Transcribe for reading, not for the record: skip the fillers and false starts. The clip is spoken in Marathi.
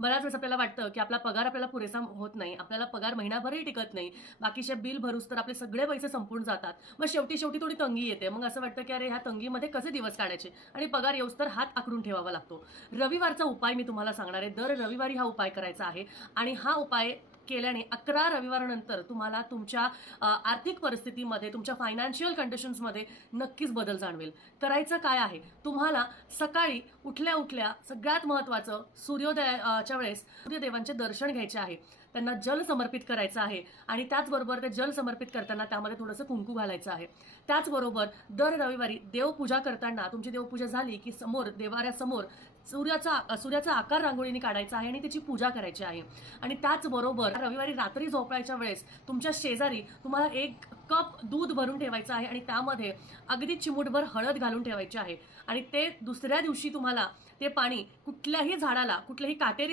बऱ्याच वेळेस आपल्याला वाटतं, की आपला पगार आपल्याला पुरेसा होत नाही. आपल्याला पगार महिनाभरही टिकत नाही. बाकीचे बिल भरूस तर आपले सगळे पैसे संपून जातात. मग शेवटी थोडी तंगी येते. मग असं वाटतं, की अरे ह्या तंगीमध्ये कसे दिवस काढायचे आणि पगार येऊस तर हात आखडून ठेवावा लागतो. रविवारचा उपाय मी तुम्हाला सांगणार आहे. दर रविवारी हा उपाय करायचा आहे आणि हा उपाय केल्याने 11 रविवारानंतर तुम्हाला तुमच्या आर्थिक परिस्थितीमध्ये, तुमच्या फायनान्शियल कंडिशन्समध्ये नक्कीच बदल जाणवेल. करायचं काय आहे? तुम्हाला सकाळी उठल्या-उठल्या सगळ्यात महत्त्वाचं सूर्योदयाच्या वेळेस सूर्यदेवांचे दर्शन घ्यायचे आहे. त्यांना जल समर्पित करायचं आहे आणि त्याचबरोबर ते जल समर्पित करताना त्यामध्ये थोडंसं कुंकू घालायचं आहे. त्याचबरोबर दर रविवारी देवपूजा करताना तुमची देवपूजा झाली की समोर देवाऱ्यासमोर सूर्याचा आकार रांगोळीने काढायचा आहे आणि त्याची पूजा करायची आहे. आणि त्याचबरोबर रविवारी रात्री झोपायच्या वेळेस तुमच्या शेजारी तुम्हाला 1 कप दूध भरून ठेवायचं आहे आणि त्यामध्ये अगदी चिमूटभर हळद घालून ठेवायची आहे आणि ते दुसऱ्या दिवशी तुम्हाला ते पाणी कुठल्याही झाडाला, कुठल्याही काटेरी